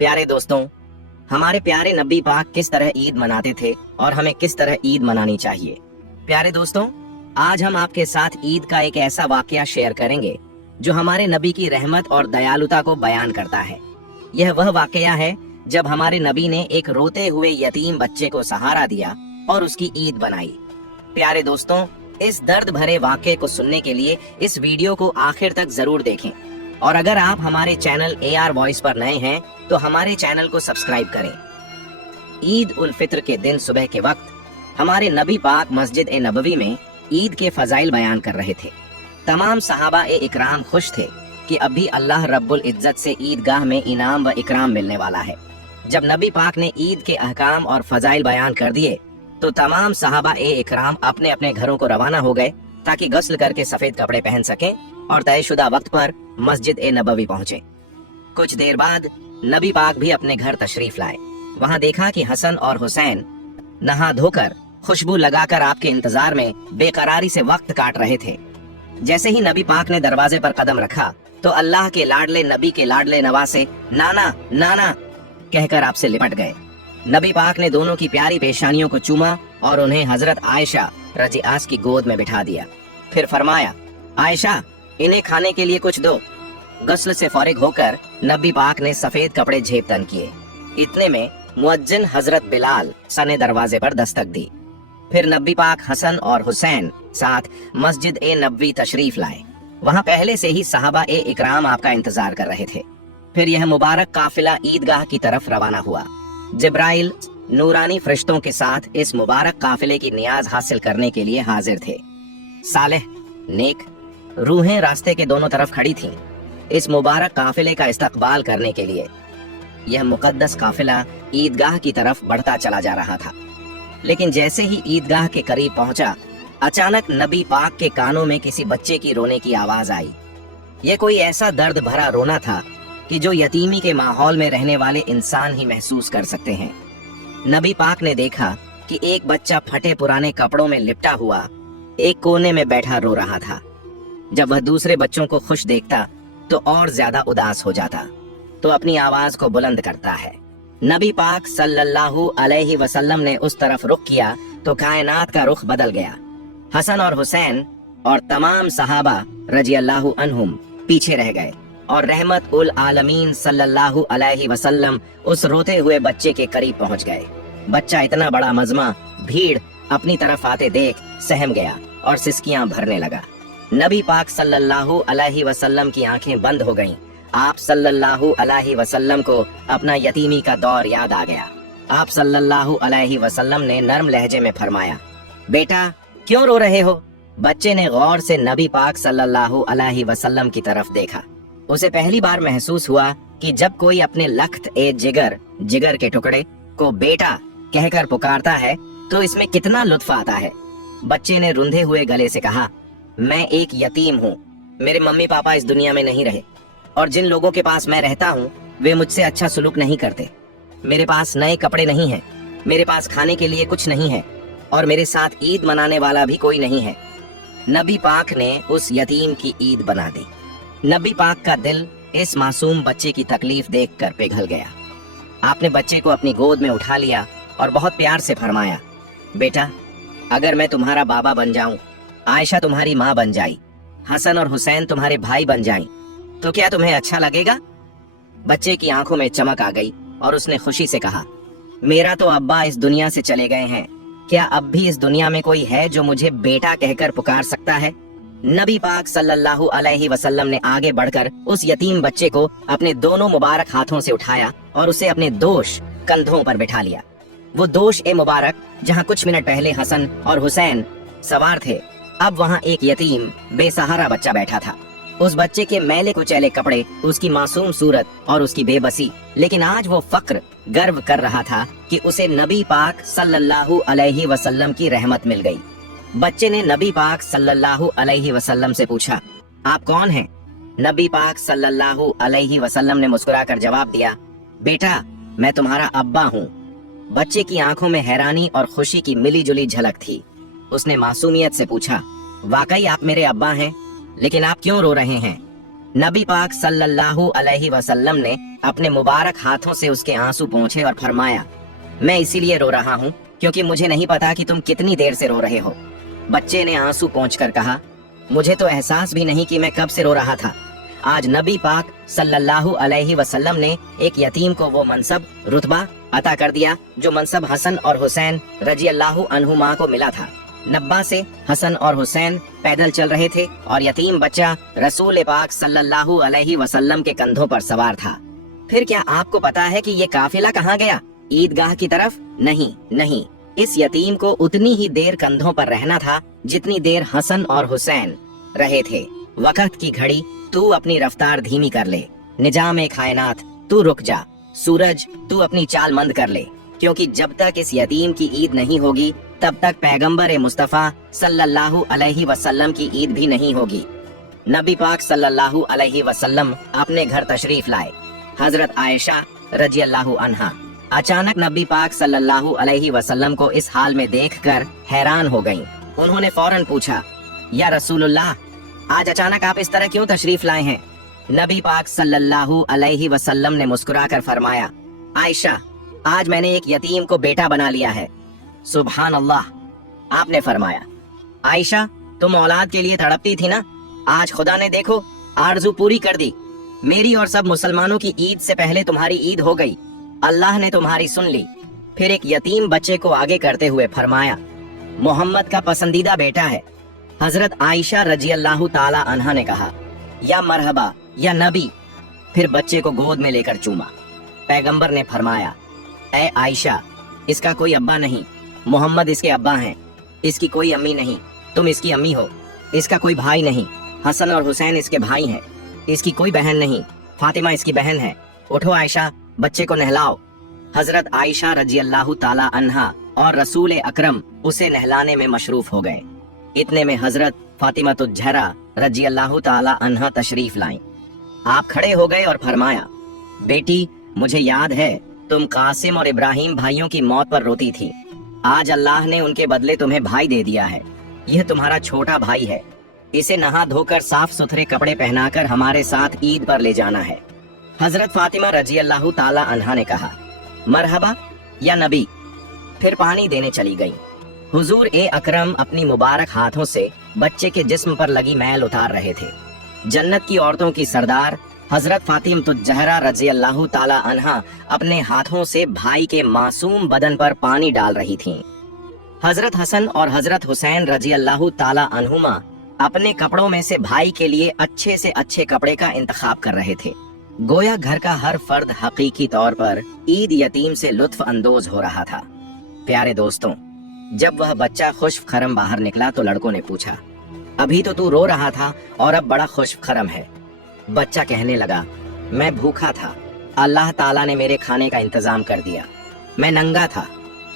प्यारे दोस्तों, हमारे प्यारे नबी पाक किस तरह ईद मनाते थे और हमें किस तरह ईद मनानी चाहिए। प्यारे दोस्तों, आज हम आपके साथ ईद का एक ऐसा वाकया शेयर करेंगे जो हमारे नबी की रहमत और दयालुता को बयान करता है। यह वह वाकया है जब हमारे नबी ने एक रोते हुए यतीम बच्चे को सहारा दिया और उसकी ईद बनाई। प्यारे दोस्तों, इस दर्द भरे वाकये को सुनने के लिए इस वीडियो को आखिर तक जरूर देखें और अगर आप हमारे चैनल AR वॉइस पर नए हैं तो हमारे चैनल को सब्सक्राइब करें। ईद उल फित्र के दिन सुबह के वक्त हमारे नबी पाक मस्जिद ए नबवी में ईद के फजाइल बयान कर रहे थे। तमाम सहाबा ए इकराम खुश थे कि अभी अल्लाह रब्बुल इज्जत से ईदगाह में इनाम व इकराम मिलने वाला है। जब नबी पाक ने ईद के अहकाम और फजाइल बयान कर दिए तो तमाम सहाबा ए इकराम अपने अपने घरों को रवाना हो गए ताकि गस्ल करके सफेद कपड़े पहन सकें और तयशुदा वक्त पर मस्जिद ए नबवी पहुंचे। कुछ देर बाद नबी पाक भी अपने घर तशरीफ लाए। वहां देखा कि हसन और हुसैन नहा धोकर खुशबू लगाकर आपके इंतजार में बेकरारी से वक्त काट रहे थे। जैसे ही नबी पाक ने दरवाजे पर कदम रखा तो अल्लाह के लाडले नबी के लाडले नवासे नाना नाना कहकर आपसे लिपट गए। नबी पाक ने दोनों की प्यारी पेशानियों को चूमा और उन्हें हजरत आयशा रज़ियास की गोद में बिठा दिया। फिर फरमाया, आयशा, इन्हें खाने के लिए कुछ दो। गस्ल से फारिग होकर नबी पाक ने सफेद कपड़े झेप तन किए। इतने में मुअज्जिन हजरत बिलाल सने दरवाजे पर दस्तक दी। फिर नबी पाक हसन और हुसैन साथ मस्जिद ए नबवी तशरीफ लाए। वहां पहले से ही सहाबा ए इकराम आपका इंतजार कर रहे थे। फिर यह मुबारक काफिला ईदगाह की तरफ रवाना हुआ। जिब्राइल नूरानी फरिश्तों के साथ इस मुबारक काफिले की नियाज हासिल करने के लिए हाजिर थे। सालेह नेक रूहें रास्ते के दोनों तरफ खड़ी थीं इस मुबारक काफिले का इस्तकबाल करने के लिए। यह मुकद्दस काफिला ईदगाह की तरफ बढ़ता चला जा रहा था, लेकिन जैसे ही ईदगाह के करीब पहुंचा, अचानक नबी पाक के कानों में किसी बच्चे की रोने की आवाज आई। यह कोई ऐसा दर्द भरा रोना था कि जो यतीमी के माहौल में रहने वाले इंसान ही महसूस कर सकते हैं। नबी पाक ने देखा कि एक बच्चा फटे पुराने कपड़ों में लिपटा हुआ एक कोने में बैठा रो रहा था। जब वह दूसरे बच्चों को खुश देखता तो और ज्यादा उदास हो जाता, तो अपनी आवाज को बुलंद करता है। नबी पाक सल्लल्लाहु अलैहि वसल्लम ने उस तरफ रुख किया तो कायनात का रुख बदल गया। हसन और हुसैन और तमाम सहाबा रज़ियल्लाहु अन्हुम पीछे रह गए और रहमत उल आलमीन सल्लल्लाहु अलैहि वसल्लम उस रोते हुए बच्चे के करीब पहुंच गए। बच्चा इतना बड़ा मजमा भीड़ अपनी तरफ आते देख सहम गया और सिसकियां भरने लगा। नबी पाक सल्लल्लाहु अलैहि वसल्लम की आंखें बंद हो गईं। आप सल्लल्लाहु अलैहि वसल्लम को अपना यतीमी का दौर याद आ गया। आप सल्लल्लाहु अलैहि वसल्लम ने नर्म लहजे में फरमाया, बेटा क्यों रो रहे हो? बच्चे ने गौर से नबी पाक सल्लल्लाहु अलैहि वसल्लम की तरफ देखा। उसे पहली बार महसूस हुआ कि जब कोई अपने लख्त ए जिगर के टुकड़े को बेटा कहकर पुकारता है तो इसमें कितना लुत्फ आता है। बच्चे ने रुंधे हुए गले से कहा, मैं एक यतीम हूँ, मेरे मम्मी पापा इस दुनिया में नहीं रहे और जिन लोगों के पास मैं रहता हूँ वे मुझसे अच्छा सुलूक नहीं करते। मेरे पास नए कपड़े नहीं हैं, मेरे पास खाने के लिए कुछ नहीं है और मेरे साथ ईद मनाने वाला भी कोई नहीं है। नबी पाक ने उस यतीम की ईद बना दी। नबी पाक का दिल इस मासूम बच्चे की तकलीफ देखकर पिघल गया। आपने बच्चे को अपनी गोद में उठा लिया और बहुत प्यार से फरमाया, बेटा अगर मैं तुम्हारा बाबा बन जाऊं, आयशा तुम्हारी माँ बन जाई, हसन और हुसैन तुम्हारे भाई बन जाएं, तो क्या तुम्हें अच्छा लगेगा? बच्चे की आंखों में चमक आ गई और उसने खुशी से कहा, मेरा तो अब्बा इस दुनिया से चले गए हैं, क्या अब भी इस दुनिया में कोई है जो मुझे बेटा कहकर पुकार सकता है? नबी पाक सल्लल्लाहु अलैहि वसल्लम ने आगे बढ़कर उस यतीम बच्चे को अपने दोनों मुबारक हाथों से उठाया और उसे अपने दोष कंधों पर बिठा लिया। वो दोष ए मुबारक जहाँ कुछ मिनट पहले हसन और हुसैन सवार थे, अब वहाँ एक यतीम बेसहारा बच्चा बैठा था। उस बच्चे के मैले कुचैले कपड़े, उसकी मासूम सूरत और उसकी बेबसी, लेकिन आज वो फक्र गर्व कर रहा था कि उसे नबी पाक सल्लल्लाहु अलैहि वसल्लम की रहमत मिल गई। बच्चे ने नबी पाक सल्लल्लाहु अलैहि वसल्लम से पूछा, आप कौन हैं? नबी पाक सल्लल्लाहु अलैहि वसल्लम ने मुस्कुराकर जवाब दिया, बेटा मैं तुम्हारा अब्बा हूँ। बच्चे की आंखों में हैरानी और खुशी की मिली जुली झलक थी। उसने मासूमियत से पूछा, वाकई आप मेरे अब्बा हैं, लेकिन आप क्यों रो रहे हैं? नबी पाक सल्लल्लाहु अलैहि वसल्लम ने अपने मुबारक हाथों से उसके आंसू पोंछे और फरमाया, मैं इसीलिए रो रहा हूँ क्योंकि मुझे नहीं पता कि तुम कितनी देर से रो रहे हो। बच्चे ने आंसू पोंछकर कहा, मुझे तो एहसास भी नहीं कि मैं कब से रो रहा था। आज नबी पाक सल्लल्लाहु अलैहि वसल्लम ने एक यतीम को वो मनसब रुतबा अता कर दिया जो मनसब हसन और हुसैन रजी अल्लाहु अन्हुमा को मिला था। नब्बा से हसन और हुसैन पैदल चल रहे थे और यतीम बच्चा रसूल पाक सल्लल्लाहु अलैहि वसल्लम के कंधों पर सवार था। फिर क्या आपको पता है कि ये काफिला कहाँ गया? ईदगाह की तरफ? नहीं, इस यतीम को उतनी ही देर कंधों पर रहना था जितनी देर हसन और हुसैन रहे थे। वक्त की घड़ी तू अपनी रफ्तार धीमी कर ले, निजाम कायनात तू रुक जा, सूरज तू अपनी चाल मंद कर ले, क्योंकि जब तक इस यतीम की ईद नहीं होगी तब तक पैगंबर मुस्तफा सल्लल्लाहु अलैहि वसल्लम की ईद भी नहीं होगी। नबी पाक सल्लल्लाहु अलैहि वसल्लम अपने घर तशरीफ लाए। हजरत आयशा रजी अल्लाहु अन्हा अचानक नबी पाक सल्लल्लाहु अलैहि वसल्लम को इस हाल में देखकर हैरान हो गईं। उन्होंने फौरन पूछा, या रसूलुल्लाह, आज अचानक आप इस तरह क्यों तशरीफ लाए हैं? नबी पाक सल्लल्लाहु अलैहि वसल्लम ने मुस्कुराकर फरमाया, आयशा, आज मैंने एक यतीम को बेटा बना लिया है। सुभान अल्लाह। आपने फरमाया, आयशा, तुम औलाद के लिए तड़पती थी ना, आज खुदा ने देखो आरज़ू पूरी कर दी। मेरी और सब मुसलमानों की ईद से पहले तुम्हारी ईद हो गई। अल्लाह ने तुम्हारी सुन ली। फिर एक यतीम बच्चे को आगे करते हुए फरमाया, मोहम्मद का पसंदीदा बेटा है। हजरत आयशा रजी अल्लाहु ताला अन्हा ने कहा, या मरहबा या नबी। फिर बच्चे को गोद में लेकर चूमा। पैगंबर ने फरमाया, ए आयशा, इसका कोई अब्बा नहीं, मोहम्मद इसके अब्बा हैं। इसकी कोई अम्मी नहीं, तुम इसकी अम्मी हो। इसका कोई भाई नहीं, हसन और हुसैन इसके भाई हैं। इसकी कोई बहन नहीं, फातिमा इसकी बहन है। उठो आयशा, बच्चे को नहलाओ। हजरत आयशा रजी अल्लाहु ताला अन्हा और रसूल अकरम उसे नहलाने में मशरूफ हो गए। इतने में हजरत फातिमा ज़हरा रजी अल्लाहु ताला अन्हा तशरीफ लाईं। आप खड़े हो गए और फरमाया, बेटी, मुझे याद है तुम कासिम और इब्राहिम भाइयों की मौत पर रोती थी। आज अल्लाह ने उनके बदले तुम्हें भाई दे दिया है। यह तुम्हारा छोटा भाई है। इसे नहा धोकर साफ सुथरे कपड़े पहनाकर हमारे साथ ईद पर ले जाना है। हजरत फातिमा रजी अल्लाहु ताला अन्हा ने कहा, मरहबा या नबी। फिर पानी देने चली गई। हुजूर ए अकरम अपनी मुबारक हाथों से बच्चे के जिस्म पर लगी मैल उतार रहे थे। जन्नत की औरतों की सरदार हजरत फातिमा ज़हरा रजी अल्लाहु ताला अन्हा अपने हाथों से भाई के मासूम बदन पर पानी डाल रही थीं। हजरत हसन और हजरत हुसैन रजी अल्लाहु ताला अन्हुमा अपने कपड़ों में से भाई के लिए अच्छे से अच्छे कपड़े का इंतखाब कर रहे थे। गोया घर का हर फर्द हकीकी तौर पर ईद यतीम से लुत्फ अंदोज हो रहा था। प्यारे दोस्तों, जब वह बच्चा खुश खरम बाहर निकला तो लड़कों ने पूछा, अभी तो तू रो रहा था और अब बड़ा खुश खरम है। बच्चा कहने लगा, मैं भूखा था, अल्लाह ताला ने मेरे खाने का इंतजाम कर दिया। मैं नंगा था,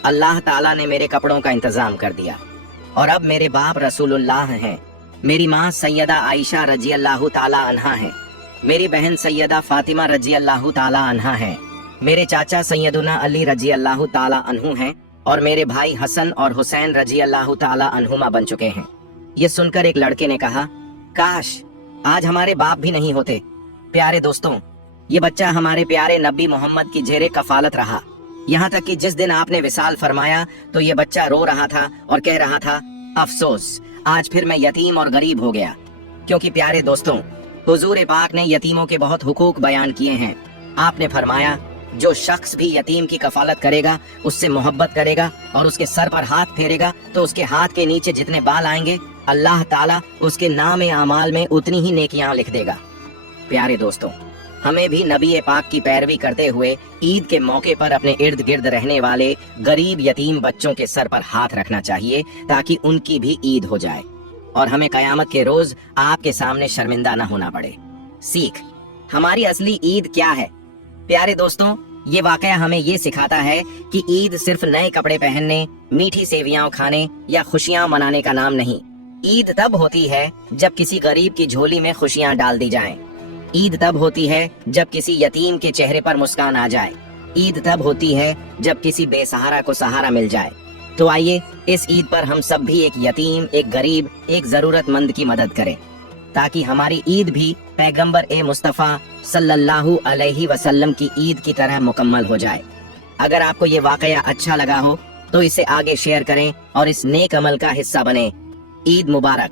अल्लाह ताला ने मेरे कपड़ों का इंतजाम कर दिया। और अब मेरे बाप रसूलुल्लाह हैं, मेरी माँ सैयदा आयशा रजी अल्लाहु ताला अन्हा है, मेरी बहन सैयदा फातिमा रजी अल्लाहु ताला अन्हा है, मेरे चाचा सैयदुना अली रजी अल्लाहु ताला अन्हु हैं और मेरे भाई हसन और हुसैन रजी अल्लाहु ताला अन्हुमा बन चुके हैं। ये सुनकर एक लड़के ने कहा, काश आज हमारे बाप भी नहीं होते। प्यारे दोस्तों, ये बच्चा हमारे प्यारे नबी मोहम्मद की जेरे कफालत रहा। यहाँ तक कि जिस दिन आपने विसाल फरमाया तो ये बच्चा रो रहा था और कह रहा था, अफसोस, आज फिर मैं यतीम और गरीब हो गया। क्योंकि प्यारे दोस्तों, हुजूर पाक ने यतीमों के बहुत हुकूक बयान किए हैं। आपने फरमाया, जो शख्स भी यतीम की कफालत करेगा, उससे मोहब्बत करेगा और उसके सर पर हाथ फेरेगा तो उसके हाथ के नीचे जितने बाल आएंगे अल्लाह ताला उसके नाम आमाल में उतनी ही नेकियां लिख देगा। प्यारे दोस्तों, हमें भी नबी पाक की पैरवी करते हुए ईद के मौके पर अपने इर्द गिर्द रहने वाले गरीब यतीम बच्चों के सर पर हाथ रखना चाहिए ताकि उनकी भी ईद हो जाए और हमें कयामत के रोज आपके सामने शर्मिंदा न होना पड़े। सीख, हमारी असली ईद क्या है? प्यारे दोस्तों, ये वाकया हमें ये सिखाता है कि ईद सिर्फ नए कपड़े पहनने, मीठी सेवियां खाने या खुशियां मनाने का नाम नहीं। ईद तब होती है जब किसी गरीब की झोली में खुशियां डाल दी जाएं। ईद तब होती है जब किसी यतीम के चेहरे पर मुस्कान आ जाए। ईद तब होती है जब किसी बेसहारा को सहारा मिल जाए। तो आइए इस ईद पर हम सब भी एक यतीम, एक गरीब, एक जरूरतमंद की मदद करें ताकि हमारी ईद भी पैगंबर ए मुस्तफ़ा सल्लल्लाहु अलैहि वसल्लम की ईद की तरह मुकम्मल हो जाए। अगर आपको ये वाकया अच्छा लगा हो तो इसे आगे शेयर करें और इस नेक अमल का हिस्सा बने। ईद मुबारक।